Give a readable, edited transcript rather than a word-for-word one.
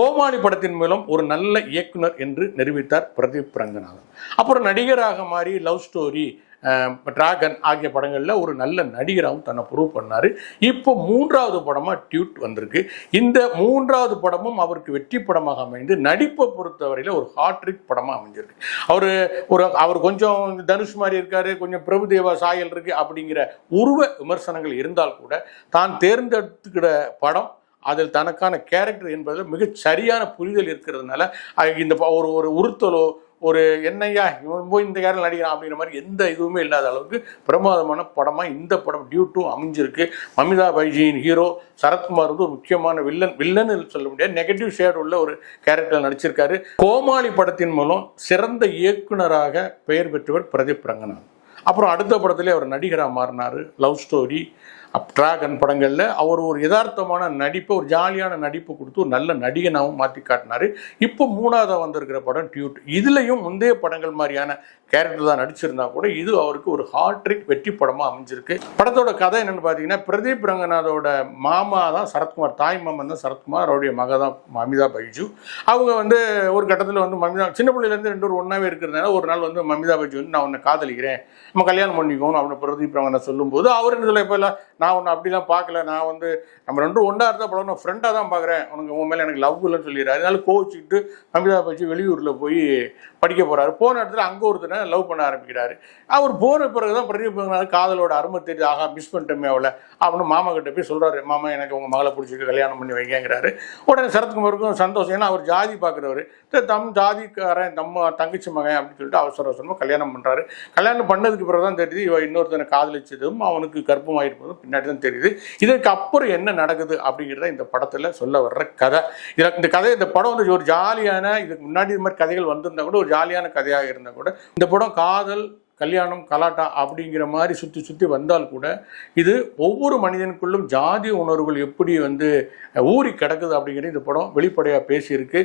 கோமாளி படத்தின் மூலம் ஒரு நல்ல இயக்குனர் என்று நிரூபித்தார் பிரதீப் ரங்கநாதன். அப்புறம் நடிகராக மாறி லவ் ஸ்டோரி, டிராகன் ஆகிய படங்களில் ஒரு நல்ல நடிகராகவும் தன்னை ப்ரூவ் பண்ணார். இப்போ 3வது படமாக டியூட் வந்திருக்கு. இந்த 3வது படமும் அவருக்கு வெற்றி படமாக அமைந்து நடிப்பை பொறுத்தவரையில் ஒரு ஹாட்ரிக் படமாக அமைஞ்சிருக்கு. அவர் கொஞ்சம் தனுஷ் மாதிரி இருக்காரு, கொஞ்சம் பிரபுதேவா சாயல் இருக்கு அப்படிங்கிற உருவ விமர்சனங்கள் இருந்தால் கூட தான் தேர்ந்தெடுத்துக்கிற படம் அதில் தனக்கான கேரக்டர் என்பதில் மிகச் சரியான புரிதல் இருக்கிறதுனால இந்த ஒரு உறுத்தலோ ஒரு என்னையா இவன் போய் இந்த கேரக்டர் நடிக்கிறான் அப்படிங்கிற மாதிரி எந்த இதுவுமே இல்லாத அளவுக்கு பிரமாதமான படமாக இந்த படம் டியூட்டும் அமைஞ்சிருக்கு. மமிதா பைஜியின் ஹீரோ சரத்குமார் வந்து ஒரு முக்கியமான வில்லன் சொல்ல முடியாது, நெகட்டிவ் ஷேட் உள்ள ஒரு கேரக்டர் நடிச்சிருக்காரு. கோமாளி படத்தின் மூலம் சிறந்த இயக்குனராக பெயர் பெற்றவர் பிரதீப் ரங்கநாதன். அப்புறம் அடுத்த படத்திலே அவர் நடிகராக மாறினார். லவ் ஸ்டோரி, டிராகன் படங்களில் அவர் ஒரு யதார்த்தமான நடிப்பை, ஒரு ஜாலியான நடிப்பு கொடுத்து ஒரு நல்ல நடிகனாகவும் மாற்றி காட்டினார். இப்போ 3வது வந்திருக்கிற படம் டியூட். இதுலேயும் முந்தைய படங்கள் மாதிரியான கேரக்டர் தான் நடிச்சிருந்தா கூட இது அவருக்கு ஒரு ஹாட்ரிக் வெற்றி படமாக அமைஞ்சிருக்கு. படத்தோட கதை என்னென்னு பார்த்தீங்கன்னா, பிரதீப் ரங்கநாதோட மாமா தான் சரத்குமார், தாய் மாமன் தான் சரத்குமார், அவருடைய மக தான் மமிதா பைஜு. அவங்க வந்து ஒரு கட்டத்தில் வந்து மமிதா சின்ன பிள்ளையிலேருந்து 2 பேரும் ஒன்றாவே இருக்கிறதுனால ஒரு நாள் வந்து மமிதா பைஜு வந்து நான் உன்னை காதலிக்கிறேன், நம்ம கல்யாணம் பண்ணிக்கணும் அப்படின்னு பிரதீப் ரங்கநாத் சொல்லும்போது அவர் என்ன சொல்ல, இப்போ நான் ஒன்று அப்படிலாம் பார்க்கல, நான் வந்து நம்ம 2 ஒன்றா இருந்தால் படம் நான் ஃப்ரெண்டாக தான் பார்க்குறேன், உன் மேலே எனக்கு லவ் இல்லைன்னு சொல்லிடுறாரு. அதனால கோவிச்சுக்கிட்டு மமிதா பைஜு வெளியூரில் போய் படிக்க போகிறாரு. போன இடத்துல அங்கே ஒருத்தனை லவ் பண்ண ஆரம்பிக்கிறாரு. அவர் போன பிறகு தான் பிரதீப் ரங்கநாத் காதலோட அருமை தெரியுது. ஆகா, மிஸ் பண்ணிட்டோமே அவளை அப்படின்னு மாமா கிட்ட போய் சொல்கிறாரு. மாமா எனக்கு உங்கள் மகளை பிடிச்சிருக்கு, கல்யாணம் பண்ணி வைங்கிறாரு. உடனே சரத்குமாருக்கும் சந்தோஷம், ஏன்னா அவர் ஜாதி பார்க்குறவர், ஜாதிக்காரன் தங்கச்சி மகன் அப்படின்னு சொல்லிட்டு அவசரமாக கல்யாணம் பண்ணுறாரு. கல்யாணம் பண்ணதுக்கு பிறகு தான் தெரியுது இவன் இன்னொருத்தனை காதலிச்சதும் அவனுக்கு கர்ப்பமாயிருப்பதும் பின்னாடி தான் தெரியுது. இதற்கு அப்புறம் என்ன நடக்குது அப்படிங்கிறத இந்த படத்தில் சொல்ல வர்ற கதை. இந்த கதை, இந்த படம் வந்து ஒரு ஜாலியான, இதுக்கு முன்னாடி இது மாதிரி கதைகள் வந்திருந்தா கூட ஒரு ஜாலியான கதையாக இருந்தால் கூட இந்த படம் காதல், கல்யாணம், கலாட்டா அப்படிங்கிற மாதிரி சுற்றி வந்தால் கூட இது ஒவ்வொரு மனிதனுக்குள்ளும் ஜாதி உணர்வுகள் எப்படி வந்து ஊறி கிடக்குது அப்படிங்கிறது இந்த படம் வெளிப்படையாக பேசியிருக்கு.